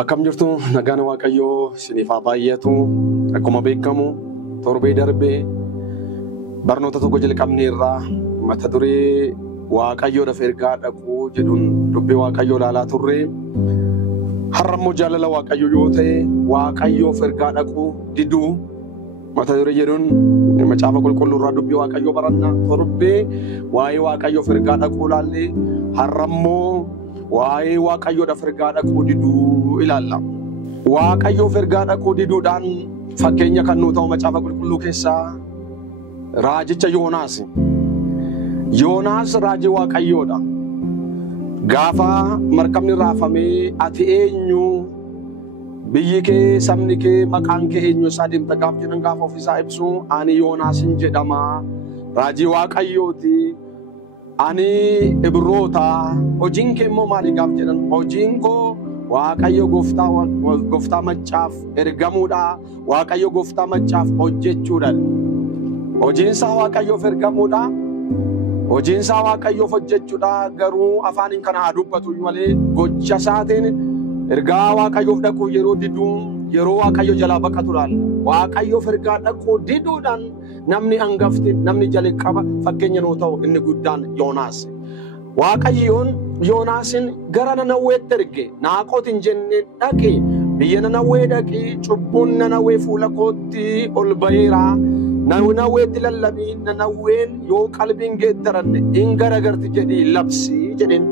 Akkam jirtu nagaan Waaqayyoo isiniif haa baay'atu. Akkuma beekamu torbee darbee barnoota tokko jalqabne irraa mata duree Waaqayyoodhaaf ergaa dhaquu jedhuun dubbii Waaqayyoo ilaalaa turre. Har'a immoo jaalala Waaqayyoo yoo ta'e Waaqayyoof ergaa dhaquu diduu mata duree jedhuun macaafa qulqulluu irraa dubbii Waaqayyoo baranna. Torbee waa'ee Waaqayyoof ergaa dhaquu ilaalle har'a immoo waa'ee Waaqayyoodhaaf ergaa dhaquu diduu ilaalla. Waaqayyoof ergaa dhaquu diduudhaan fakkeenya kan nuu ta'u macaafa qulqulluu keessaa raajicha Yoonaas. Yoonaas raajii Waaqayyoodha. Gaafa markabni raafamee ati eenyu, biyyi kee, sabni kee, maqaan kee eenyu isaa deemta gaaf jedhan gaafa ofiisaa ibsu ani Yoonaasin jedhama. Raajii Waaqayyooti. Ani Ibroota. Hojiin kee immoo maali gaaf jedhan? Hojiin koo Waaqayyo gooftaa machaaf ergamuudha. Waaqayyo gooftaa machaaf hojjechuudha. Hojiin isaa Waaqayyoof ergamuudha. Hojiin isaa Waaqayyoof hojjechuudha. Garuu afaaniin kana haa dubbatu malee gocha isaatiin ergaa Waaqayyoof dhaquu yeroo diduu yeroo Waaqayyo jalaa baqatuudhaan Waaqayyoof ergaa dhaquu diduudhaan namni hangafti namni jalqaba fakkeenya nuu ta'u inni guddaan Yoonaas. Waaqayyoon Yoonaasin gara Nanawweetti erge. Naaqot hin jenne dhaqi biyya Nanawwee dhaqi cubbuun Nanawwee fuula kootti ol ba'eera. Nanawweetti lallabii Nanawween yoo qalbiin geeddaranne hin garagarti jedhii labsi jedhin.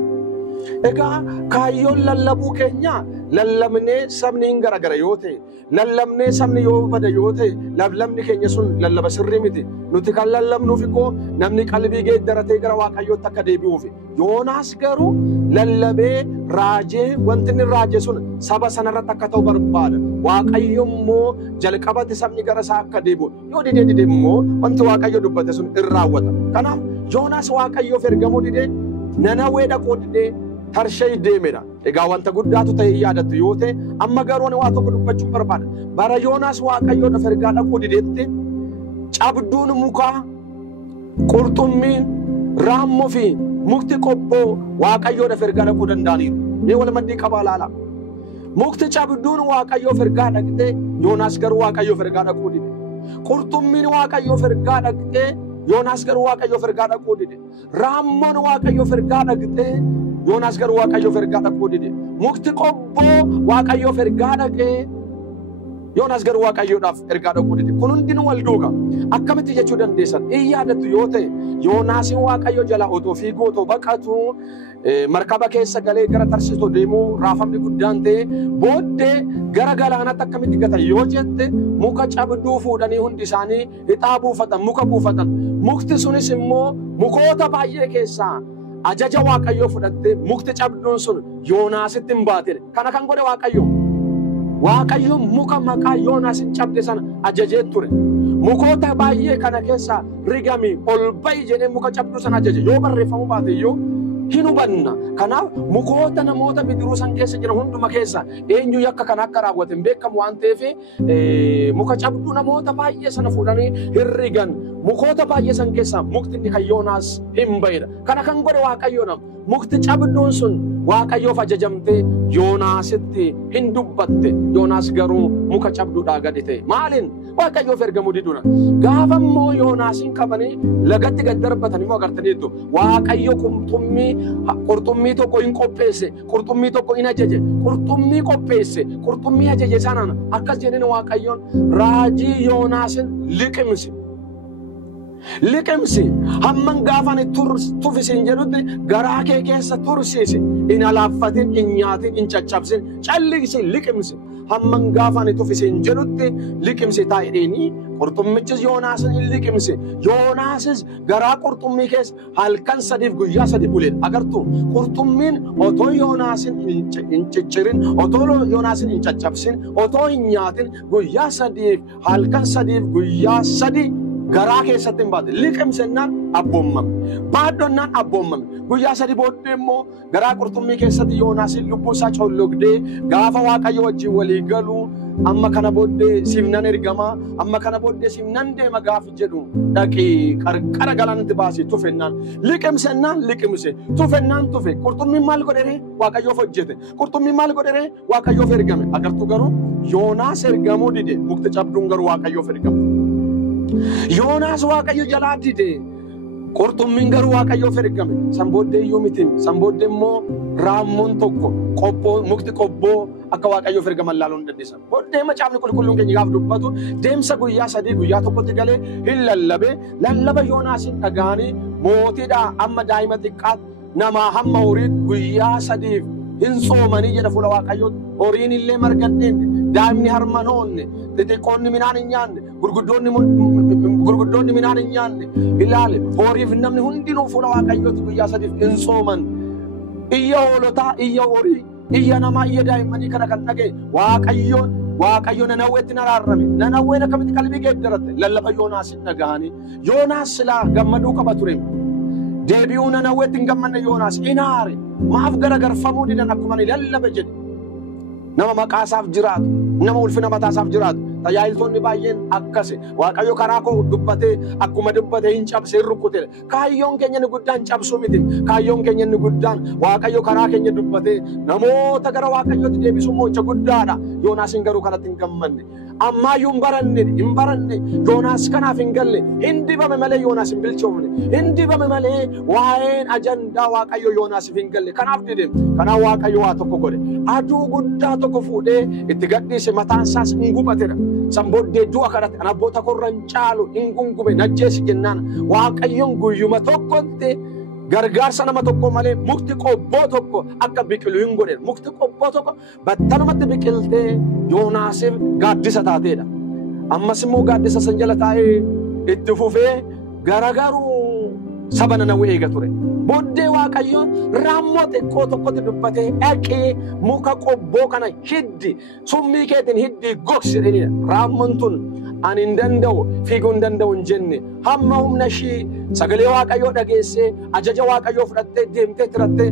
Egaa kaayyoon lallabuu keenya lallabnee sabni hin garagara yoo ta'e, lallabnee sabni yoo bada yoo ta'e, lallabni keenya sun lallaba sirrii miti. Nuti kan lallabnuuf koo namni qalbii geeddaratee gara Waaqayyootti akka deebi'uuf. Yoonaas garuu lallabee raajee wanti inni raajee sun saba sanarratti akka ta'u barbaada. Waaqayyo immoo jalqabatti sabni gara isaa akka deebi'u. Yoo didee immoo wanti Waaqayyo dubbate sun in raawwata. Kanaaf Yoonaas Waaqayyoof ergamuu didee Nanawwee dhaquu didee Tarshee deemedha. Egaa wanta guddaatu ta'e yaadattu yoo ta'e amma garuu waa tokko dubbachuun barbaada. Bara Yoonaas Waaqayyoodhaaf ergaa dhaquu dideetti cabduun mukaa, qurxummiin, raammoo fi mukti qobboo Waaqayyoodhaaf ergaa dhaquu danda'aniiru. Mee wal maddii qabaa laala. Mukti cabduun Waaqayyoof ergaa dhaqxee Yoonaas garuu Waaqayyoof ergaa dhaquu dide. Qurxummiin Waaqayyoof ergaa dhaqxee Yoonaas garuu Waaqayyoof ergaa dhaquu dide. Raammoon Waaqayyoof ergaa dhaqxee Yoonaas garuu Waaqayyoof ergaa dhaquu dide. Mukti qobboo Waaqayyoof ergaa dhaqee Yoonaas garuu Waaqayyoodhaaf ergaa dhaquu dide. Kun hundinuu wal duuga. Akkamitti jechuu dandeessan? Hin yaadattu yoo ta'e Yoonaasin Waaqayyo jala otoo fiiguu otoo baqatu markaba keessa galee gara Tarshiisoo deemuu raafamni guddaan ta'e booddee gara galaanaatti akkamitti gatan yoo jette muka cabduu fuudhanii hundi isaanii ixaa buufatan, muka buufatan. Mukti sunis immoo mukoota baay'ee keessaa ajaja Waaqayyoo fudhattee mukti cabduun sun Yoonaasitti hin baatine. Kana kan godhe Waaqayyo. Waaqayyo muka maqaa Yoonaasin cabde sana ajajee ture. Mukoota baay'ee kana keessaa rigami ol ba'i jedhee muka cabduu sana ajaje. Yoo barreeffamu baate iyyuu hin hubanna. Kanaaf mukoota namoota bidiruu san keessa jiran hunduma keessa eenyu yakka kana akka raawwate hin beekamu waan ta'eef muka cabduu namoota baay'ee sana fuudhanii hirrigan. Mukoota baay'ee san keessaa mukti inni kan Yoonaas hin ba'edha. Kana kan godhe Waaqayyoodha. Mukti cabduun sun Waaqayyoof ajajamtee Yoonaasitti hin dubbatte. Yoonaas garuu muka cabduudhaa gadi ta'e. Maaliin? Waaqayyoof ergamuu diduudha. Gaafa immoo Yoonaasin qabanii lagatti gad darbatan immoo agartaniittu. Waaqayyo qurxummii tokko hin qopheesse. Qurxummii tokko hin ajaje. Qurxummii qopheesse. Qurxummii ajaje sanaan akkas jedheen Waaqayyoon raajii Yoonaasin liqimse. Liqimsi hamman gaafani tuffisiin jedhutti garaa kee keessa tursiisi. Hin alaaffatin, hin nyaatin, hin caccabsin. Callisi liqimsi. Hamman gaafani tuffisiin jedhutti liqimsi taa'edheeni. Qurxummichis Yoonaasin hin liqimsi. Yoonaasis garaa qurxummii keessa halkan sadiif guyyaa sadi buleen agartu. Qurxummiin otoo Yoonaasin hin ciccirin, otoo Yoonaasin hin caccabsin, otoo hin nyaatin guyyaa sadiif halkan sadiif guyyaa sadi garaa keessatti hin baate. Liqimsennaan abboomame. Baadhonnaan abboomame. Guyyaa sadii booddee immoo garaa qurxummii keessatti Yoonaasiin lubbuu isaa collogdee gaafa Waaqayyo wajjin walii galu amma kana booddee siif nan ergamaa, amma kana booddee siif nan deema gaafi jedhu dhaqii qarqara galaanatti baasee tufennaan liqimsennaan liqimse tufennaan tufe. Qurxummiin maal godhere Waaqayyoof hojjete. Qurxummiin maal godhere Waaqayyoof ergame. Agartuu garuu Yoonaas ergamuu dide, mukti cabduun garuu Waaqayyoof ergamu. Yoonaas Waaqayyo jalaa dide, qurxummiin garuu Waaqayyoof ergame. San booddee iyyuu miti. San booddee immoo raammoon tokko mukti qobboo akka Waaqayyoof ergaman laaluu hin dandeessan. Booddee macaafni qulqulluun keenya gaafa dubbatu deemsa guyyaa sadii guyyaa tokkotti galee hin lallabe. Lallaba Yoonaasin dhaga'anii mootiidhaa amma daa'ima xiqqaatti namaa hamma horiitti guyyaa sadiif hin soomanii jedha fuula Waaqayyootti. Horiin illee marga hin dheenye, daa'imni harma hin hoonne, xixiqqoonni midhaan hin nyaanne, gurguddoonni midhaan hin nyaanne. Ilaali, horiif namni hundinuu fuula Waaqayyootti guyyaa sadiif hin sooman. Iyya hoolotaa, iyya horii, iyya namaa, iyya daa'immanii kana kan dhaga'e Waaqayyo Nanawweetti araarame. Nanawween akkamitti qalbii geeddaratte lallaba Yoonaasin dhaga'anii. Yoonaas silaa gammaduu qaba ture. Deebi'uu Nanawweetti hin gammanne Yoonaas in aare. Maaf garagarfamuu didan akkuma lallaba jedhe. Nama maqaasaaf jiraatu, nama ulfina mataasaaf jiraatu. Tajaajiltoonni baay'een akkasi. Waaqayyo karaa koo dubbatee akkuma dubbatee hin cabse hin rukkute. Kaayyoon keenya inni guddaan cabsuu miti. Kaayyoon keenya inni guddaan Waaqayyo karaa keenya dubbatee namoota gara Waaqayyootti deebisuu mo'icha guddaadha. Yoonaasin garuu kanatti hin gammanne. Ammaayyuu hin baranne. Yoonaas kanaaf hin galle. Hin dibame malee Yoonaas hin bilchoofne. Hin dibame malee waa'een ajandaa Waaqayyo Yoonaasiif hin galle. Kanaaf dide. Kanaaf Waaqayyo waa tokko godhe. Aduu guddaa tokko fuudhee itti gadhiise mataan isaas hin gubatedha. San booddee du'a kadhate ana abboota korra hin caalu hin gungube najjeesi jennaan Waaqayyoon guyyuma tokkotti gargaarsa nama tokko malee mukti qobboo tokko akka biqilu hin godhe. Mukti qobboo tokko battalumatti biqiltee Yoonaasiif gaaddisa taateedha. Ammas immoo gaaddisa san jala taa'ee itti fufee garaagaruu saba Nanawwee eega ture. Booddee Waaqayyo raammoo xiqqoo tokkotti dubbatee dhaqee muka qobboo kana hiddi summii keetiin hiddi gogsi jedhanii. Raammoon tun ani hin danda'u fiiguu hin danda'u hin jenne hamma humna ishii sagalee Waaqayyoo dhageessee ajaja Waaqayyoo fudhattee deemtee tirattee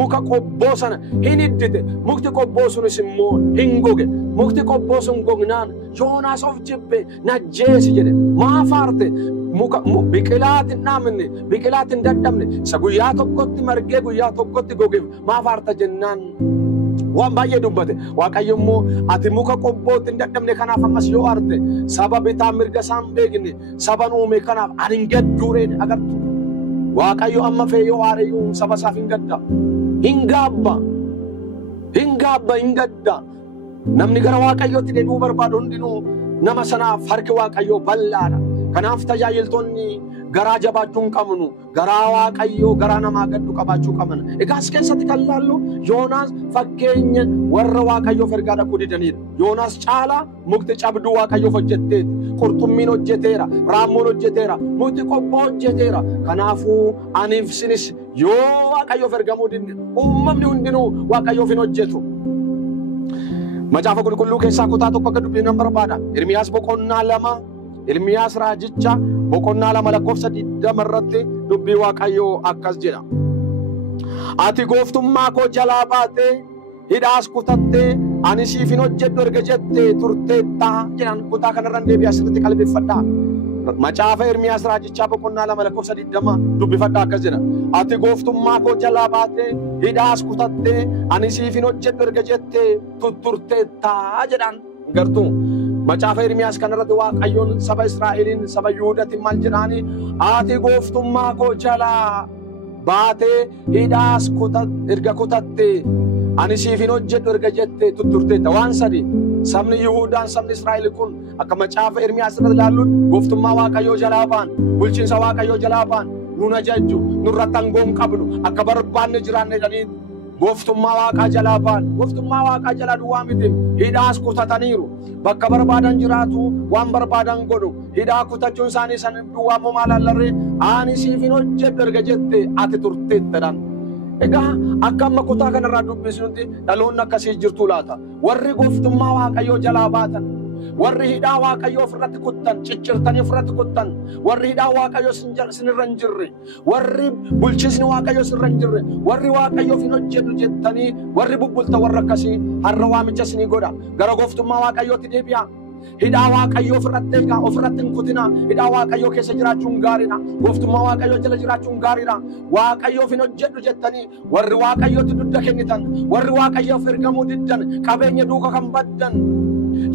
muka qobboo sana hin hiddite. Mukti qobboo sunis immoo hin goge. Mukti qobboo sun gognaan Yoonaas of jibbe najjeesi jedhe. Maaf aarte? Biqilaatiin dhaamne, biqilaatiin dadhabne, isa guyyaa tokkotti margee guyyaa tokkotti gogeef maaf aarta jennaan waan baay'ee dubbate. Waaqayyo immoo ati muka qobbootti hin dadhabne kanaaf ammas yoo aarte saba bitaa mirga isaan beekne saba uume kanaaf ani hin gadduureen agartu. Waaqayyo amma fee yoo aareyyuu saba isaaf hin gadda. Hin gaabba, hin gadda. Namni gara Waaqayyootti deebi'uu barbaadu hundinuu nama sanaaf harki Waaqayyoo bal'aadha. Kanaaf tajaajiltoonni garaa jabaachuu hin qabnu. Garaa Waaqayyoo garaa namaa gaddu qabaachuu qabna. Egaa as keessatti kan laallu Yoonaas fakkeenya warra Waaqayyoof ergaa dhaquu didanidha. Yoonaas caalaa mukti cabduu Waaqayyoof hojjetteeti. Qurxummiin hojjeteera, raammoon hojjeteera, mukti qobboo hojjeteera. Kanaafuu aniif sinis yoo Waaqayyoof ergamuu didne uumamni hundinuu Waaqayyoof hin hojjetu. Macaafa qulqulluu keessaa kutaa tokko akka dubbisnu nan barbaada. Ermiyaas boqonnaa 2 Ermiyaas raajicha boqonnaa 2 lakkoofsa 20 irratti dubbii Waaqayyoo akkas jedha. Ati gooftummaa koo jalaa baatee hidhaas kutattee ani siif hin hojjedhu erga jettee turteetta jedhan kutaa kanarran deebi'aa sirriitti qalbeeffadhaa. Macaafa Ermiyaas raajichaa boqonnaa 2 lakkoofsa 20 dubbifadhaa akkas jedha. Ati gooftummaa koo jalaa baatee hidhaas kutattee ani siif hin hojjedhu erga jettee turteetta jedhan gartuu. Macaafa Ermiyaas kanarratti Waaqayyoon saba Israa'eliin saba Yihuudaatiin maal jedhaani? Ati gooftummaa koo jalaa baatee hidhaas erga kutattee ani siif hin hojjedhu erga jettee turteetta. Waan sadi sabni Yihuudaan sabni Israa'el kun akka macaafa Ermiyaas irratti ilaalluun gooftummaa Waaqayyoo jalaa ba'an, bulchiinsa Waaqayyoo jalaa ba'an, nun ajajju, nurratti aangoo hin qabnu, akka barbaanne jiraanne jedhanii gooftummaa Waaqaa jalaa ba'an. Gooftummaa Waaqaa jalaa duwwaa miti hidhaas kutataniiru. Bakka barbaadan jiraatu waan barbaadan godhu. Hidhaa kutachuun isaanii san duwwaa moo maal allarree ani siif hin hojjedhu erga jettee ati turteettadhaan. Egaa akka amma kutaa kanarraa dubbisnutti dhaloonni akkasii jirtu laata? Warri gooftummaa Waaqayyoo jalaa baatan warri hidhaa waaqayyoo ofirratti kuttan ciccirtanii ofirratti kuttan warri hidhaa waaqayyoo sinirra hin jirre warri bulchisni waaqayyoo sinirra hin jirre warri waaqayyoof hin hojjennu jettanii warri bubbulta warra akkasii har'a waamicha sinii godha gara gooftummaa waaqayyootti deebi'a. Hidhaa waaqayyoo ofirratti hin kutina. Hidhaa waaqayyoo keessa jiraachuun gaariidha. Gooftummaa waaqayyoo jala jiraachuun gaariidha. Waaqayyoof hin hojjedhu jettanii warri waaqayyootti dudda kennitan warri waaqayyoof ergamuu diddan qabeenya duuka kan baddan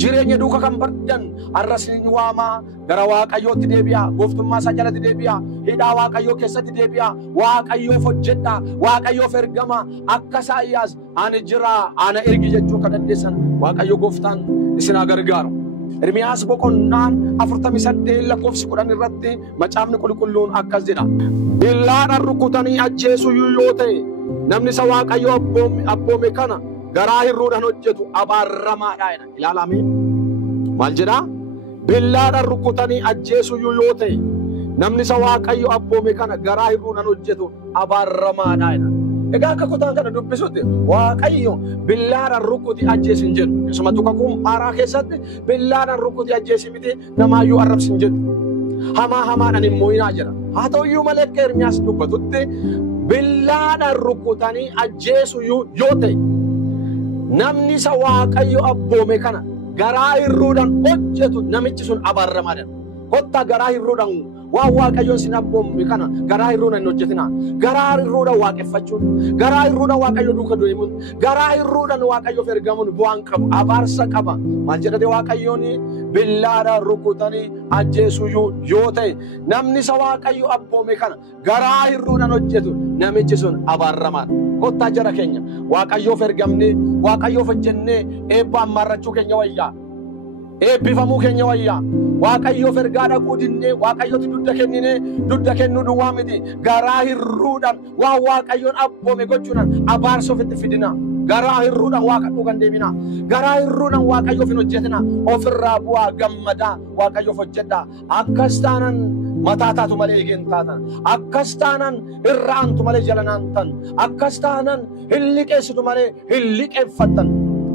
jireenya duuka kan baddan har'a sin waamaa gara waaqayyootti deebi'a. Gooftummaa isaa jalatti deebi'a. Hidhaa waaqayyoo keessatti deebi'a. Waaqayyoof hojjedha. Waaqayyoof ergama. Akka Isaayyaas ani jira ana ergi jechuu kan dandeessan waaqayyo gooftaan isin haa gargaaru. Ermiyaas boqonnaan 48 lakkoofsi 10 irratti macaafni qulqulluun akkas jedha. Billaadhaan rukutanii ajjeesuu yoo ta'e namni isa waaqayyo abboome kana garaa hirruudhaan hojjetu abaaramaadha. Ilaalamee maal jedha? Billaadhaan rukutanii ajjeesuu yoo ta'e namni isa waaqayyo abboome kana garaa hirruudhaan hojjetu abaaramaadha. Egaa akka kutaan kana dubbisutti waaqayyo billaadhaan rukutii ajjeesi hin jedhu. Keessumattuu kakuun haaraa keessatti billaadhaan rukutii ajjeesi miti namaayyuu arrabsi hin jedhu. Hamaadhaan immoo hin jira. Haa ta'uyyuu malee akka Ermiyaas dubbatutti billaadhaan rukutanii ajjeesu yoo ta'e namni isa waaqayyo abboome kana garaa hirruudhaan hojjetu namichi sun abaaramaadha. Kottaa garaa hirruudhaan waan waaqayyoon sin abboome kana garaa hirruudhaan hin hojjetina. Garaa hirruudhaan waaqeffachuun, garaa hirruudhaan waaqayyo duuka deemuun, garaa hirruudhaan waaqayyoof ergamuun bu'aan qabu, abaarsa qaba. Maal jedhate waaqayyoon billaadhaan rukutanii ajjeesuu yoo ta'e namni isa waaqayyo abboome kana garaa hirruudhaan hojjetu namichi sun abaaramaadha. Kottaa jara keenya waaqayyoof ergamne waaqayyoof hojjennee eebbaan marrachuu keenya wayyaa. Eebbifamuu keenya wayyaa. Waaqayyoof ergaa dhaquu dinnee waaqayyooti dudda kennuu duwwaa miti. Garaa hirruudhaan waan waaqayyoon abboome gochuudhaan abaarsa ofitti fidina. Garaa hirruudhaan waaqayyoo kan deemina. Garaa hirruudhaan waaqayyoof hin hojjetina. Ofirraa bu'aa gammadaa waaqayyoof hojjedha. Akkas taanan mataa taatu malee eegeen taatan. Akkas taanan irra aantu malee jala naantan. Akkas taanan hin liqeessitu malee hin liqeeffattan.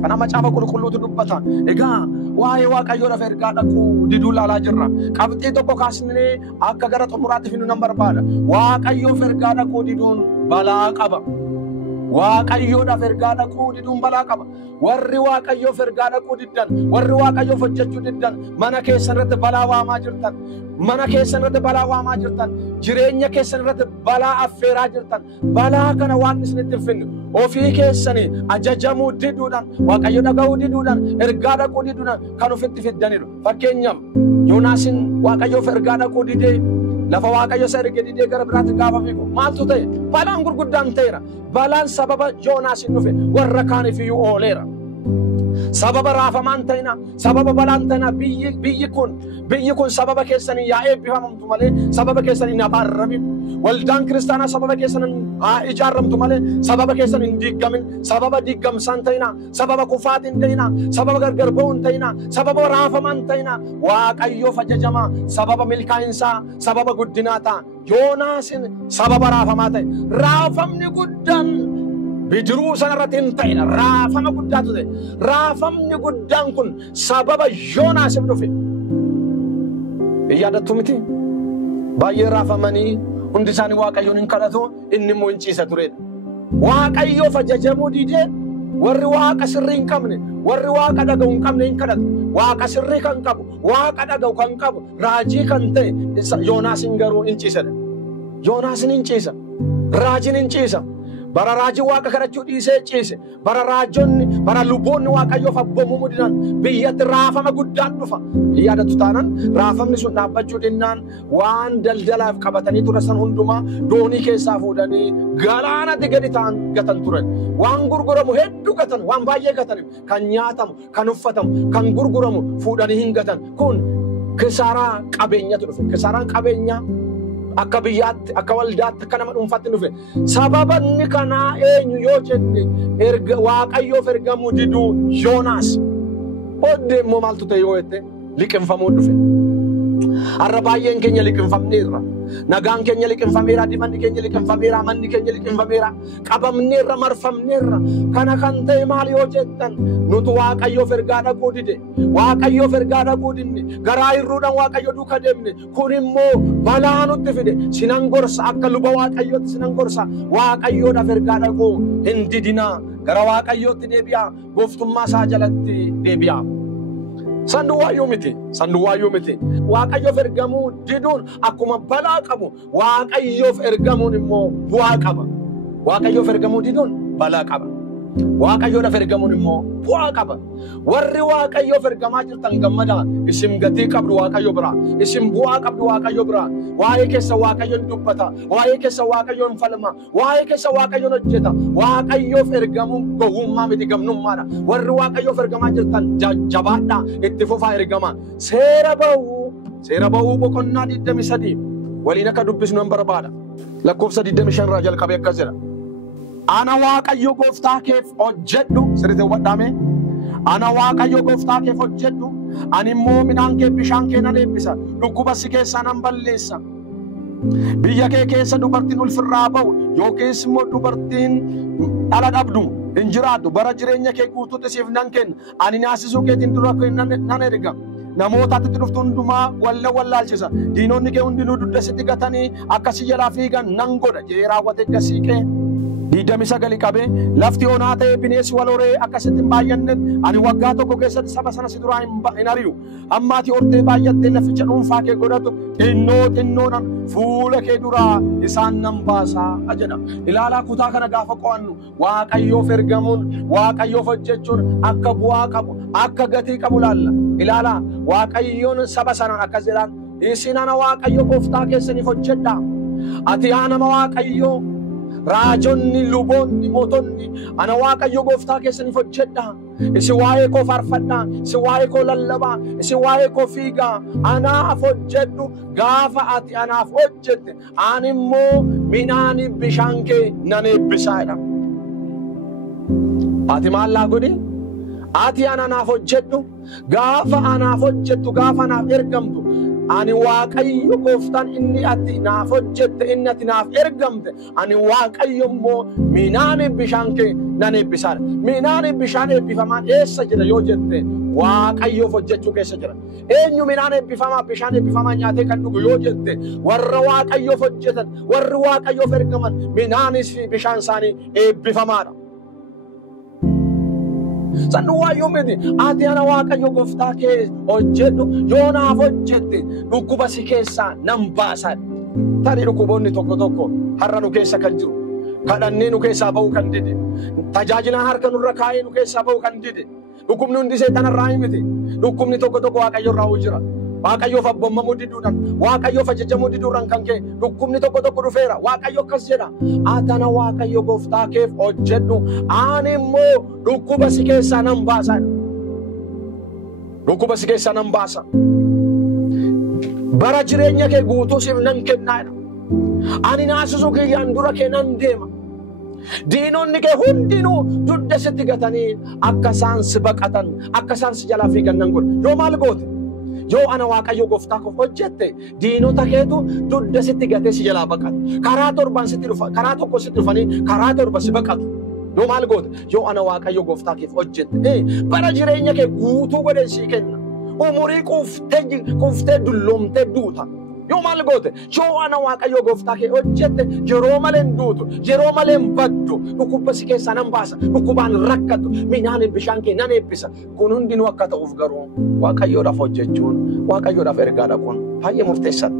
Kana macaafa qulqulluutu dubbata. Egaa waa'ee waaqayyoodhaaf ergaa dhaquu diduu laalaa jirra. Qabxii tokko kaasnee akka gara xumuraatti finnu nan barbaada. Waaqayyoof ergaa dhaquu diduun balaa qaba. Waaqayyoodhaaf ergaa dhaquu diduun balaa qaba. Warri waaqayyoof ergaa dhaquu diddan, warri waaqayyoof hojjechuu diddan, mana keessan irratti balaa waamaa jirtan, mana keessan irratti balaa waamaa jirtan, jireenya keessan irratti balaa affeeraa jirtan, balaa kana waan isinitti finnu ofii keessanii ajajamuu diduudhaan, waaqayyo dhaga'uu diduudhaan, ergaa dhaquu diduudhaan kan ofitti fiddaniidha. Fakkeenyaaf Yoonaasin waaqayyoof ergaa dhaquu didee lafa waaqayyo isa erge didee gara biraatti gaafa fiigu maaltu ta'e? Balaan gurguddaan ta'eera. Balaan sababa Yoonaasin dhufe warra kaaniif iyyuu ooleera. Sababa raafamaan ta'ina, sababa balaan ta'ina biyyi kun sababa keessanii yaa eebbifamamtu malee sababa keessanii hin abaaramin. Waldaan kiristaanaa sababa keessanii ijaaramtu malee sababa keessanii hin diigamin. Sababa diigamsaan ta'ina, sababa kufaatiin ta'ina, sababa gargar ba'uun ta'ina, sababa raafamaan ta'ina. Waaqayyoof ajajamaa, sababa milkaa'insaa, sababa guddinaa ta'a. Yoonaasin sababa raafamaa ta'e. Raafamni guddaan bidiruu sanarratti hin ta'ina. Raafama guddaatu ta'e. Raafamni guddaan kun sababa Yoonaasiif dhufe. Yaadattu miti? Baay'ee raafamanii hundi isaanii waaqayyoon hin kadhatu, inni immoo hin ciisa turedha. Waaqayyoof ajajamuu didee warri waaqa sirrii hin qabne, warri waaqa dhaga'u hin qabne hin kadhatu. Waaqa sirrii kan qabu, waaqa dhaga'u kan qabu, raajii kan ta'e Yoonaasin garuu hin ciisadha. Yoonaasin hin ciisa. Raajiin hin ciisa. Bara raajii waaqa kadhachuu dhiisee ciise. Bara raajonni, bara luboonni waaqayyoof abboomuu mudinan biyyatti raafama guddaan dhufa. Yaadatu taanan raafamni sun dhaabbachuu dinnaan waan daldalaaf qabatanii ture san hundumaa doonii keessaa fuudhanii galaanatti gadi ta'an gatan turan. Waan gurguramu hedduu gatan, waan baay'ee gatan, kan nyaatamu, kan uffatamu, kan gurguramu fuudhanii hin gatan. Kun kisaaraa qabeenyatu dhufe. Kisaaraan qabeenyaa akka biyyaatti, akka waldaatti, akka nama dhuunfaatti dhufe. Sababanni kanaa eenyu yoo jenne waaqayyoof ergamuu diduu Yoonaas. Booddee immoo maaltu ta'e yoo jette liqinfamuu dhufe. Arrabaayeen keenya liqinfamneerra. Nagaan keenya liqinfameera, dimanni keenya liqinfameera, manni keenya liqinfameera, qabamneerra, marfamneerra. Kana kan ta'e maal yoo jettan nutu Waaqayyoof ergaa dhaquu dide. Waaqayyoof ergaa dhaquu didne. Garaa hirruudhaan Waaqayyo duuka deemne. Kun immoo balaa nutti fide. Sinan gorsa akka luba Waaqayyootti sinan gorsa. Waaqayyoodhaaf ergaa dhaquu hin didinaa. Gara Waaqayyootti deebi'aa. Gooftummaa isaa jalatti deebi'aa. Sanduwaayyuu miti. Sanduwaayyuu miti. Waaqayyoof ergamuu diduun akkuma balaa qabu. Waaqayyoof ergamuun immoo bu'aa qaba. Waaqayyoof ergamuu diduun balaa qaba. Waaqayyoodhaaf ergamuun immoo bu'aa qaba. Warri Waaqayyoof ergamaa jirtan gammadaa. Isin gatii qabdu Waaqayyo biraa. Isin bu'aa qabdu Waaqayyo biraa. Waa'ee keessa Waaqayyoon dubbata. Waa'ee keessa Waaqayyoon falma. Waa'ee keessa Waaqayyoon hojjeta. Waaqayyoof ergamuun gowwummaa miti gamnummaadha. Warri Waaqayyoof ergamaa jirtan jabaadhaa itti fufaa ergamaa. Seera ba'uu boqonnaa 23 waliin akka dubbisnu nan barbaada. Lakkoofsa 25 irraa jalqabee akkas jedha. Ana Waaqayyo gooftaa keef hojjedhu sirriitti hubadhaame. Ana Waaqayyo gooftaa keef hojjedhu. Ani immoo midhaan kee bishaan kee nan eebbisa. Dhukkuba si keessaa nan balleessa. Biyya kee keessa dubartiin ulfirraa ba'u yookiis immoo dubartiin dhala dhabdu hin jiraattu. Bara jireenya kee guutuutti siif nan kenna. Ani naasisuu keetiin dura nan erga. Namoota ati dhuftu hundumaa wallaalchisa. Diinonni kee hundinuu dugda sitti gatanii akkasi jalaa fiigan nan godha. Jee raawwate gasii kee. 29 qabee lafti onaa ta'ee bineensi wal horee akkasitti hin baay'anne ani waggaa tokko keessatti saba sana si duraa hin ari'u. Amma ati hortee baay'attee laficha dhuunfaa kee godhatu xinnoodhaan fuula kee duraa isaan nan baasaa jedha. Ilaalaa kutaa kana gaafa qo'annu Waaqayyoof ergamuun Waaqayyoof hojjechuun akka bu'aa qabu akka gatii qabu laalla. Ilaalaa Waaqayyoon saba sanaan akkas jedhaan isin ana Waaqayyo gooftaa keessaniif hojjedhaa. Ati nama Waaqayyoo raajonni luboonni mootonni ana Waaqayyo gooftaa keessaniif hojjedhaa. Isin waa'ee koo faarfadhaa. Isin waa'ee koo lallabaa. Isin waa'ee koo fiigaa. Anaaf hojjedhu gaafa ati anaaf hojjette ani immoo midhaan bishaan kee nan eebbisaa jedha. Ati maal laa godhi? Ati anaaf hojjedhu gaafa anaaf hojjettu gaafa anaaf ergamtu. Ani Waaqayyo gooftaan inni ati naaf hojjette inni ati naaf ergamte ani Waaqayyo immoo midhaan bishaan kee nan eebbisaadha. Midhaan bishaan eebbifamaan eessa jira yoo jette Waaqayyoof hojjechuu keessa jira. Eenyu midhaan eebbifamaa bishaan eebbifamaa nyaatee kan dhugu yoo jette warra Waaqayyoof hojjetan warri Waaqayyoof ergaman midhaanis fi bishaan isaanii eebbifamaadha. Sanduwaayyuu miti ati ana Waaqayyo gooftaa kee hojjedhu yoo naaf hojjette dhukkuba si keessaa nan baasaa. Tarii dhukkuboonni tokko har'a nu keessa kan jiru kadhannee nu keessaa ba'uu kan dide tajaajila harka nurra kaa'ee nu keessaa ba'uu kan dide dhukkubni hundi seexanarraa miti. Dhukkubni tokko Waaqayyo irraa jira. Waaqayyoof abboomamuu diduudhaan Waaqayyoof ajajamuu diduudhaan kan ka'e dhukkubni tokko dhufeera. Waaqayyo akkas jedha ati ana Waaqayyo gooftaa keef hojjedhu ani immoo dhukkuba si keessaa nan baasa. Dhukkuba si keessaa nan baasa. Bara jireenya kee guutuu siif nan kennaadha. Ani naasisuu kiyyaan dura kee nan deema. Diinonni kee hundinuu dugda sitti gatanii akka isaan si baqatan akka isaan si jalaa fiigan nan godha. Yoo maal goote? Yoo ana Waaqayyo gooftaa koof hojjette diinota keetu dugda sitti gatee si jalaa baqatu. Karaa torban sitti dhufa karaa tokko sitti dhufanii karaa torba si baqatu. Yoo maal goote? Yoo ana Waaqayyo gooftaa keef hojjette bara jireenya kee guutuu godhee sii kenna. Umurii quuftee dulloomtee duuta. Yoo maal goote? Yoo ana Waaqayyo gooftaa kee hojjette yeroo malee hin duutu yeroo malee hin baddu dhukkuba si keessaa nan baasa dhukkubaan rakkatu midhaan bishaan kee nan eebbisa. Kun hundinuu akka ta'uuf garuu Waaqayyoodhaaf hojjechuun Waaqayyoodhaaf ergaa dhaquun baay'ee murteessaadha.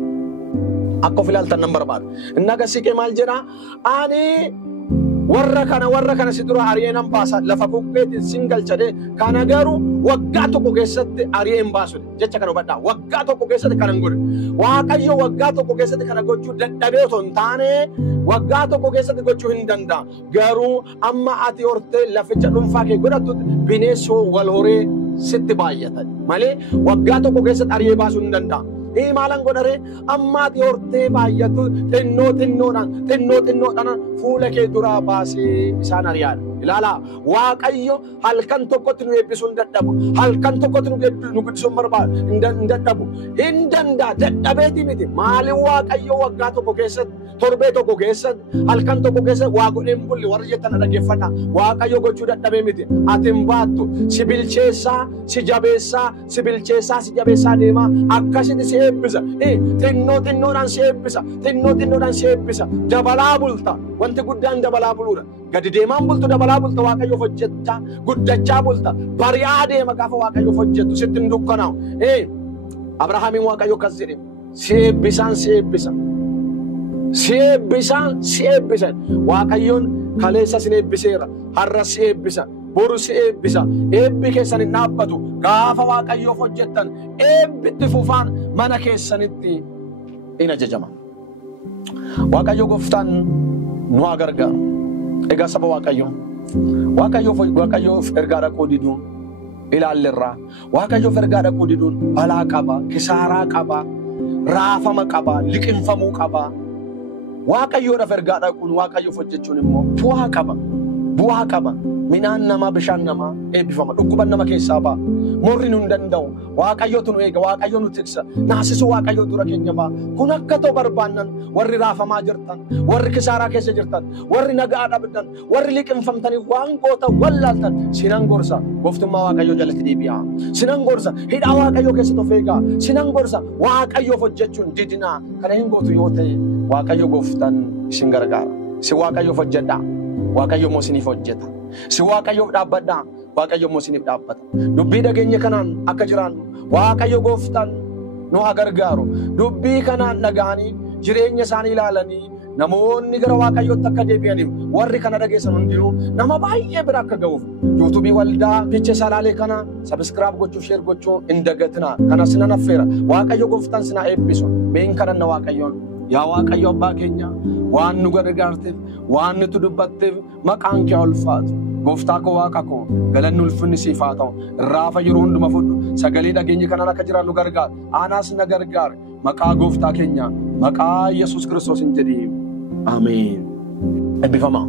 Akka of ilaaltan nan barbaada. Inni agarsiis kee maal jedhaa? Ani warra kana si dura ari'ee nan baasa lafa bukkeetiin sin galchadee kana garuu waggaa tokko keessatti ari'ee hin baasu jecha kana hubadhaa. Waggaa tokko keessatti kana hin godhe. Waaqayyo waggaa tokko keessatti kana gochuu dadhabee otoo hin taane waggaa tokko keessatti gochuu hin danda'a. Garuu amma ati hortee laficha dhuunfaa kee godhattutti bineensi wal horee sitti baay'atan malee waggaa tokko keessatti ari'ee baasuu hin danda'a. Maalan godhare amma ati hortee baay'atu xinnoodhaan fuula kee duraa baasee isaan ari'aadha. ilaala waaqayyo halkan tokkotti nu eebbisuu hin dadhabu halkan tokkotti nu guddisuu hin dadhabu hin danda'a dadhabeeti miti maali waaqayyo waggaa tokko keessatti torbee tokko keessatti halkan tokko keessatti waa godheen bulli warri jettan dhaggeeffadha waaqayyo gochuu dadhabee miti ati hin baattu si bilcheessaa si jabeessaa si bilcheessaa si jabeessaa deemaa akkasitti si eebbisa xinnoodhaan si eebbisa xinnoodhaan si eebbisa dabalaa bulta wanti guddaan dabalaa buluudha gadi deemaan bultu dabalaa bulta waaqayyoof hojjechaa guddachaa bulta bari'aa deema gaafa waaqayyoof hojjettu sitti hin dukkanaa'u Abrahaamiin waaqayyo akkas jedhe si eebbisaan si eebbisa si eebbisa waaqayyoon kaleessa sin eebbiseera har'a si eebbisa boru si eebbisa eebbi keessan hin dhaabbatu gaafa waaqayyoof hojjettan eebbitti fufaan mana keessanitti in ajajama waaqayyo gooftaan nu haa gargaaru egaa saba waaqayyoof ergaa dhaquu diduun ilaallerraa waaqayyoof ergaa dhaquu diduun balaa qaba kisaaraa qaba raafama qaba liqinfamuu qaba waaqayyoodhaaf ergaa dhaquun waaqayyoof hojjechuun immoo bu'aa qaba minaan namaa bishaan namaa eebbifama dhukkuban nama keessaa ba'a morri nu hin danda'u waaqayyootu nu eega waaqayyo nu tiksa naasisuu waaqayyoo dura keenya ba'a kun akka ta'u barbaannan warri raafamaa jirtan warri kisaaraa keessa jirtan warri nagaa dhabdan warri liqinfamtanii waan goota wallaaltan sinan gorsa gooftummaa waaqayyoo jalatti deebi'aa sinan gorsa hidhaa waaqayyoo keessatti of eegaa sinan gorsa waaqayyoof hojjechuun didinaa kana hin gootu yoo ta'e waaqayyo gooftaan isin gargaara si waaqayyoof hojjedhaa waaqayyo immoo isiniif hojjeta si waaqayyoof dhaabbadhaa waaqayyo immoo isiniif dhaabbata dubbii dhageenya kanaan akka jiraannu waaqayyo gooftaan nu haa gargaaru dubbii kanaan dhaga'anii jireenya isaanii ilaalanii namoonni gara waaqayyootti akka deebi'aniif warri kana dhageessan hundinuu nama baay'ee bira akka ga'uuf yuutuubii waldaa fiichee salaalee kana sabiskiraayib gochuuf sheer gochuu hin dagatinaa kana sinan affeera waaqayyo gooftaan sinaa eebbisu mee kadhanna waaqayyoon yaa waaqayyo abbaa keenya waan nu gargaarteef waan nuti dubbatteef maqaan kee ulfaatu gooftaa koo waaqa koo galanni ulfinni siif haa ta'u irraa yeroo hunduma fudhu sagalee dhageenya kanaan akka jiraannu gargaar aanaas na gargaar maqaa gooftaa keenya maqaa Yesuus Kiristoos hin jedhii ameen eebbifamaa.